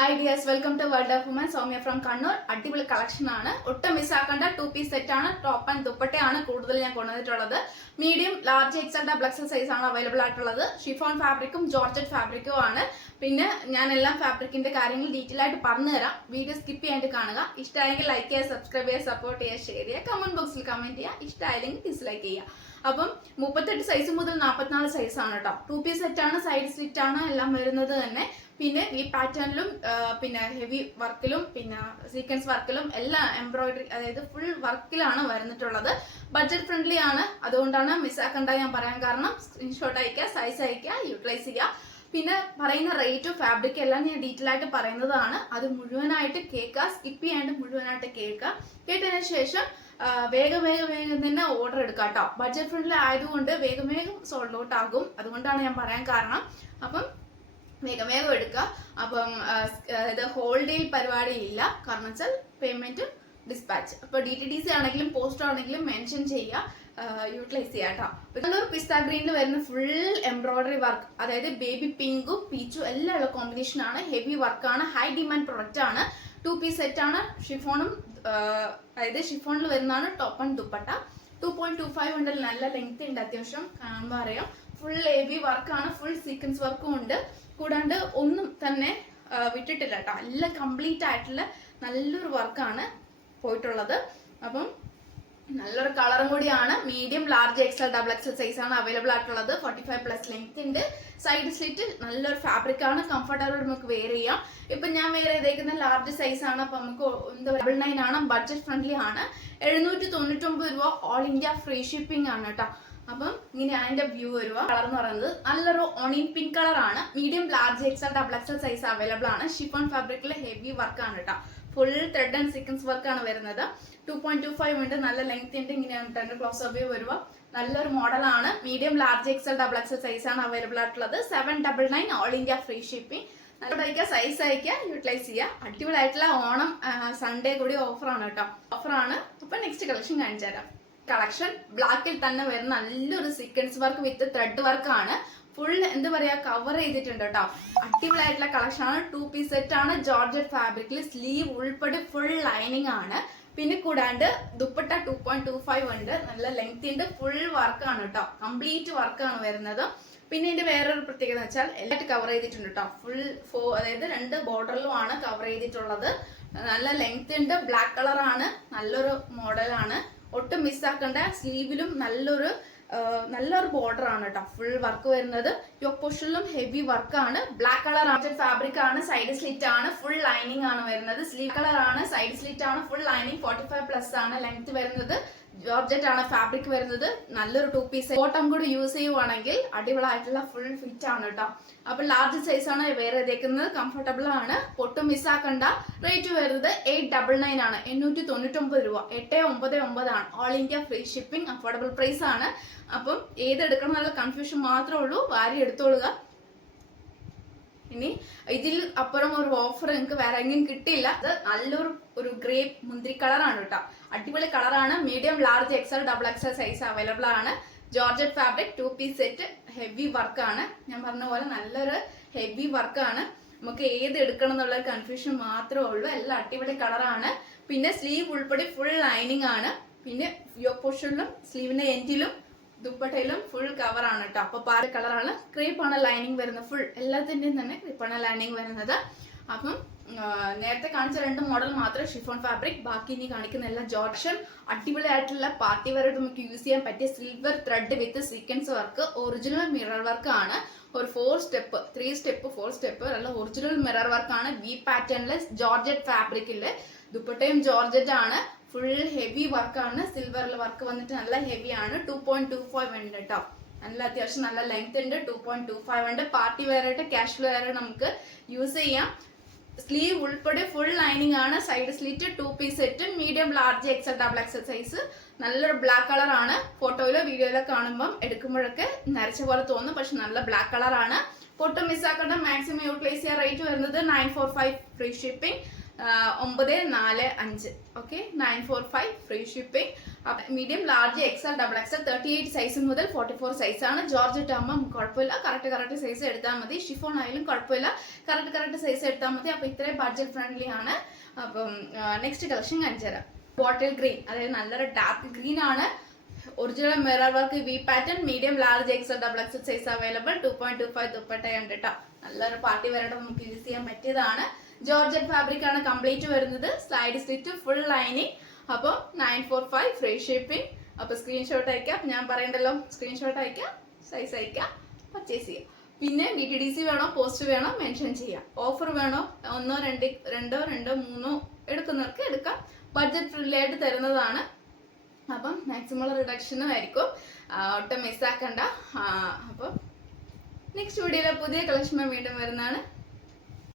Hi dears, welcome to World of Women. Soumya from Kannur. അടിപൊളി collection ആണ്. ഒട്ടും miss ആക്കേണ്ട 2 piece സെറ്റ് ആണ്. ടോപ്പ് ആൻഡ് ദുപ്പട്ടയാണ് കൂടുതൽ ഞാൻ കൊണ്ടുവന്നിട്ടുള്ളത്. Medium, large, XL, double XL size ആണ് അവൈലബിൾ ആയിട്ടുള്ളത്. ഷിഫോൺ ഫാബ്രിക്കും ജോർജറ്റ് ഫാബ്രിക്കും ആണ്. പിന്നെ ഞാൻ എല്ലാം ഫാബ്രിക്കിന്റെ കാര്യങ്ങൾ ഡീറ്റെയിൽ ആയിട്ട് പറഞ്ഞു തരാം. വീഡിയോ സ്കിപ്പ് ചെയ്യാണ്ട് കാണുക. ഇഷ്ടമായെങ്കിൽ ലൈക്ക് ചെയ്യുക, സബ്സ്ക്രൈബ് ചെയ്യുക, സപ്പോർട്ട് ചെയ്യുക, ഷെയർ ചെയ്യുക, കമന്റ് ബോക്സിൽ കമന്റ് ചെയ്യുക. ഇഷ്ടമായില്ലെങ്കിൽ ഡിസ്ലൈക്ക് ചെയ്യുക. അപ്പം 38 സൈസ് മുതൽ 44 സൈസ് ആണ് കേട്ടോ. 2 piece സെറ്റ് ആണ്, സൈഡ് സ്ലിറ്റ് ആണ് എല്ലാം വരുന്നത് തന്നെ. പിന്നെ ഈ പാറ്റേണിലും പിന്നെ ഹെവി വർക്കിലും പിന്നെ സീക്വൻസ് വർക്കിലും എല്ലാം എംബ്രോയിഡറി, അതായത് ഫുൾ വർക്കിലാണ് വരുന്നിട്ടുള്ളത്. ബഡ്ജറ്റ് ഫ്രണ്ട്ലി ആണ്, അതുകൊണ്ടാണ് മിസ്സാക്കേണ്ട ഞാൻ പറയാൻ കാരണം. സ്ക്രീൻഷോട്ട് അയക്കുക, സൈസ് അയക്കുക, യൂട്ടിലൈസ് ചെയ്യുക. പിന്നെ പറയുന്ന റേറ്റും ഫാബ്രിക് എല്ലാം ഞാൻ ഡീറ്റെയിൽ ആയിട്ട് പറയുന്നതാണ്. അത് മുഴുവനായിട്ട് കേൾക്കുക, സ്കിപ്പ് ചെയ്യാണ്ട് മുഴുവനായിട്ട് കേൾക്കുക. കേട്ടതിന് ശേഷം വേഗം തന്നെ ഓർഡർ എടുക്കുക കേട്ടോ. ബഡ്ജറ്റ് ഫ്രണ്ട്ലി ആയതുകൊണ്ട് വേഗം സോൾഡ് ഔട്ട് ആകും, അതുകൊണ്ടാണ് ഞാൻ പറയാൻ കാരണം. അപ്പം വേഗം എടുക്കുക. അപ്പം ഇത് ഹോൾഡേയിൽ പരിപാടി ഇല്ല, കാരണം വെച്ചാൽ പേയ്മെന്റ് ഡിസ്പാച്ച്. അപ്പൊ DTDC ആണെങ്കിലും പോസ്റ്റ് ആണെങ്കിലും മെൻഷൻ ചെയ്യുക, യൂട്ടിലൈസ് ചെയ്യാം കേട്ടോ. നല്ലൊരു പിസ്ത ഗ്രീനിൽ വരുന്ന ഫുൾ എംബ്രോയിഡറി വർക്ക്, അതായത് ബേബി പിങ്കും പീച്ചും എല്ലാം ഉള്ള കോമ്പിനേഷൻ ആണ്. ഹെവി വർക്കാണ്, ഹൈ ഡിമാൻഡ് പ്രൊഡക്റ്റ് ആണ്. 2 piece സെറ്റ് ആണ്. ഷിഫോണും അതായത് ഷിഫോണിൽ വരുന്നതാണ് ടോപ്പ് ആൻഡ് ദുപ്പട്ട. 2.25 ഉണ്ട്, നല്ല ലെങ്ത് ഉണ്ട്, അത്യാവശ്യം കാണുമ്പോൾ അറിയാം. ഫുൾ ഹെവി വർക്കാണ്, ഫുൾ സീക്വൻസ് വർക്കും ഉണ്ട്. കൂടാണ്ട് ഒന്നും തന്നെ വിട്ടിട്ടില്ല കേട്ടോ, എല്ലാം കംപ്ലീറ്റ് ആയിട്ടുള്ള നല്ലൊരു വർക്കാണ് പോയിട്ടുള്ളത്. അപ്പം നല്ലൊരു കളറും കൂടിയാണ്. Medium, large, XL, double XL size ആണ് അവൈലബിൾ ആയിട്ടുള്ളത്. 45+ ലെങ്ത് ഉണ്ട്. സൈഡ് സ്ലിറ്റ് നല്ലൊരു ഫാബ്രിക് ആണ്, കംഫർട്ടബിൾ നമുക്ക് വെയർ ചെയ്യാം. ഇപ്പൊ ഞാൻ വെയർ ചെയ്തേക്കുന്ന ലാർജ് സൈസ് ആണ്. അപ്പൊ നമുക്ക് എന്താ 99 ആണ്, ബഡ്ജറ്റ് ഫ്രണ്ട്ലി ആണ്. 799 രൂപ, ഓൾ ഇന്ത്യ ഫ്രീ ഷിപ്പിംഗ് ആണ് കേട്ടോ. അപ്പം ഇങ്ങനെയാണ് അതിന്റെ വ്യൂ വരുക. കളർ എന്ന് പറയുന്നത് നല്ലൊരു ഓണിയൻ പിങ്ക് കളർ ആണ്. Medium, large, XL, double XL size available ആണ്. ഷിഫോൺ ഫാബ്രിക്കിൽ ഹെവി വർക്ക് ആണ് കേട്ടോ. Full thread and sequence work ആണ് വരുന്നത്. 2.25 ഉണ്ട്, നല്ല ലെങ്ത് ഉണ്ട്. ഇങ്ങനെയാണ് ക്ലോസ് വ്യൂ വരുക. നല്ലൊരു മോഡലാണ്. Medium, large, XL, double XL size ആണ് അവൈലബിൾ ആയിട്ടുള്ളത്. 799 ഓൾ ഇന്ത്യ ഫ്രീ ഷിപ്പിംഗ്. നല്ല സൈസ് അയക്കുക, യൂട്ടിലൈസ് ചെയ്യുക. അടിപൊളിയായിട്ടുള്ള ഓണം സൺഡേ കൂടി ഓഫറാണ് കേട്ടോ. ഓഫറാണ്. അപ്പൊ നെക്സ്റ്റ് കളക്ഷൻ കാണിച്ചു തരാം. കളക്ഷൻ ബ്ലാക്കിൽ തന്നെ വരുന്ന നല്ലൊരു sequence work with thread work ആണ്. ഫുൾ എന്താ പറയാ, കവർ ചെയ്തിട്ടുണ്ട് കേട്ടോ. അടിപൊളിയായിട്ടുള്ള കളക്ഷൻ ആണ്. 2 piece സെറ്റ് ആണ്, ജോർജറ്റ് ഫാബ്രിക്കിൽ. സ്ലീവ് ഉൾപ്പെടെ ഫുൾ ലൈനിങ് ആണ്. പിന്നെ കൂടാണ്ട് ദുപ്പട്ട 2.25 ഉണ്ട്, നല്ല ലെങ്ത് ഉണ്ട്. ഫുൾ വർക്കാണ് കേട്ടോ, കംപ്ലീറ്റ് വർക്കാണ് വരുന്നത്. പിന്നെ ഇതിന്റെ വേറൊരു പ്രത്യേകത എന്ന് വെച്ചാൽ എല്ലായിട്ട് കവർ ചെയ്തിട്ടുണ്ട് കേട്ടോ. ഫുൾ അതായത് 2 ബോർഡറിലും ആണ് കവർ ചെയ്തിട്ടുള്ളത്. നല്ല ലെങ്ത് ഉണ്ട്. ബ്ലാക്ക് കളർ ആണ്, നല്ലൊരു മോഡലാണ്. ഒട്ടും മിസ്സാക്കേണ്ട. സ്ലീവിലും നല്ലൊരു ബോർഡർ ആണ് കേട്ടോ. ഫുൾ വർക്ക് വരുന്നത്. യോക്ക് പോർഷനിലും ഹെവി വർക്കാണ്. ബ്ലാക്ക് കളർ ഫാബ്രിക് ആണ്. സൈഡ് സ്ലിറ്റ് ആണ്. ഫുൾ ലൈനിങ് ആണ് വരുന്നത്. സ്ലീവ് കളർ ആണ്. സൈഡ് സ്ലിറ്റ് ആണ്. Full lining. 45+ ആണ് ലെങ്ത് വരുന്നത്. ജോർജറ്റ് ആണ് ഫാബ്രിക് വരുന്നത്. നല്ലൊരു 2 piece ബോട്ടം കൂടി യൂസ് ചെയ്യുവാണെങ്കിൽ അടിപൊളിയായിട്ടുള്ള ഫുൾ ഫിറ്റ് ആണ് കേട്ടോ. അപ്പൊ ലാർജ് സൈസ് ആണ് വേറെ ചെയ്തേക്കുന്നത്. കംഫർട്ടബിൾ ആണ്, പൊട്ടും മിസ്സാക്കണ്ട. റേറ്റ് വരുന്നത് 899 ആണ്, 899 രൂപ. 899 ആണ്. All India free shipping, affordable price ആണ്. അപ്പം ഏതെടുക്കണം എന്നുള്ള കൺഫ്യൂഷൻ മാത്രമേ ഉള്ളൂ, വാരി എടുത്തോളുക. ഇനി ഇതിൽ അപ്പുറം ഒരു ഓഫർ നിങ്ങൾക്ക് വേറെ എങ്ങും കിട്ടില്ല. അത് നല്ലൊരു ഗ്രേപ്പ് മുന്തിരി കളറാണ് കേട്ടോ. അടിപൊളി കളറാണ്. Medium, large, XL, double XL size available ആണ്. Georgette fabric, 2 piece set. Heavy വർക്കാണ്. ഞാൻ പറഞ്ഞ പോലെ നല്ലൊരു ഹെവി വർക്കാണ്. നമുക്ക് ഏത് എടുക്കണം എന്നുള്ള കൺഫ്യൂഷൻ മാത്രമേ ഉള്ളൂ. എല്ലാം അടിപൊളി കളറാണ്. പിന്നെ സ്ലീവ് ഉൾപ്പെടെ ഫുൾ ലൈനിങ് ആണ്. പിന്നെ യോക്ക് പോർഷനിലും സ്ലീവിന്റെ എൻഡിലും ദുപ്പട്ടയിലും ഫുൾ കവർ ആണ് കേട്ടോ. അപ്പൊ പാല കളറാണ്. ക്രീപ്പാണ് ലൈനിങ് വരുന്നത്. ഫുൾ എല്ലാത്തിന്റെയും തന്നെ ക്രീപ്പാണ് ലൈനിങ് വരുന്നത്. അപ്പം നേരത്തെ കാണിച്ച 2 മോഡൽ മാത്രമേ ഷിഫോൺ ഫാബ്രിക്, ബാക്കി ഇനി കാണിക്കുന്ന എല്ലാം ജോർജൻ. അടിപൊളിയായിട്ടുള്ള പാർട്ടി വെയർ നമുക്ക് യൂസ് ചെയ്യാൻ പറ്റിയ silver thread with sequence work. Original mirror work ആണ്. ഒരു 4 സ്റ്റെപ്പ് 3 സ്റ്റെപ്പ് 4 സ്റ്റെപ്പ് അല്ല, ഒറിജിനൽ മിറർ വർക്ക് ആണ്. വി പാറ്റേണില് ജോർജറ്റ് ഫാബ്രിക്കില്. ദുപ്പട്ടയും ജോർജറ്റ് ആണ്. ഫുൾ ഹെവി വർക്കാണ്. സിൽവറിൽ വർക്ക് വന്നിട്ട് നല്ല ഹെവി ആണ്. 2.25 ഉണ്ട് കേട്ടോ. നല്ല അത്യാവശ്യം നല്ല ലെങ്ത് ഉണ്ട്. 2.25 ഉണ്ട്. പാർട്ടി വെയർ ആയിട്ട് കാഷ്വൽ വെയർ നമുക്ക് യൂസ് ചെയ്യാം. സ്ലീവ് ഉൾപ്പെടെ ഫുൾ ലൈനിങ് ആണ്. Side slit 2 piece set. Medium, large, XL, double XL size. നല്ലൊരു ബ്ലാക്ക് കളർ ആണ്. ഫോട്ടോയിലോ വീഡിയോയിലോ കാണുമ്പോൾ എടുക്കുമ്പോഴൊക്കെ നരച്ച പോലെ തോന്നും, പക്ഷെ നല്ല ബ്ലാക്ക് കളർ ആണ്. പൊട്ടും മിസ്സാക്കേണ്ട, മാക്സിമം യൂട്ടിലൈസ് ചെയ്യാൻ. റേറ്റ് വരുന്നത് 945 free shipping. 945. Okay, 945 free shipping. Medium, large, XL, double XL 38 size മുതൽ 44 സൈസാണ്. ജോർജറ്റ് ആകുമ്പോൾ കുഴപ്പമില്ല, കറക്റ്റ് സൈസ് എടുത്താൽ മതി. ഷിഫോൺ ആയാലും കുഴപ്പമില്ല, കറക്റ്റ് സൈസ് എടുത്താൽ മതി. അപ്പോൾ ഇത്രയും ബഡ്ജറ്റ് ഫ്രണ്ട്ലി ആണ്. അപ്പം നെക്സ്റ്റ് കളക്ഷൻ കാണിച്ചു തരാം. ബോട്ടിൽ ഗ്രീൻ, അതായത് നല്ലൊരു ഡാർക്ക് ഗ്രീൻ ആണ്. Original mirror work V pattern, medium, large, XL, double XL size available. 2.25 ദുപ്പട്ടയുണ്ട് കേട്ടോ. നല്ലൊരു പാർട്ടി വെയറായിട്ട് നമുക്ക് യൂസ് ചെയ്യാൻ പറ്റിയതാണ്. ജോർജറ്റ് ഫാബ്രിക് ആണ് കംപ്ലീറ്റ് വരുന്നത്. Slide stitch, full lining. അപ്പോൾ 945 ഫ്രീ ഷിപ്പിംഗ്. അപ്പോൾ സ്ക്രീൻഷോട്ട് അയക്കാം, ഞാൻ പറയണ്ടല്ലോ, സ്ക്രീൻഷോട്ട് അയക്കാം, സൈസ് അയക്കാം, പർച്ചേസ് ചെയ്യാം. പിന്നെ DTDC വേണോ, പോസ്റ്റ് വേണോ മെൻഷൻ ചെയ്യാം. ഓഫർ വേണോ, 1, 2, 3 എടുക്കുന്നവർക്ക് എടുക്കാം. ബഡ്ജറ്റ് ഫ്രീ ആയിട്ട് തരുന്നതാണ്. അപ്പം മാക്സിമം റിഡക്ഷനും ആയിരിക്കും, ഒട്ടും മിസ്സാക്കണ്ട. അപ്പം നെക്സ്റ്റ് വീഡിയോയിലെ പുതിയ കളക്ഷൻ വീണ്ടും വരുന്നതാണ്.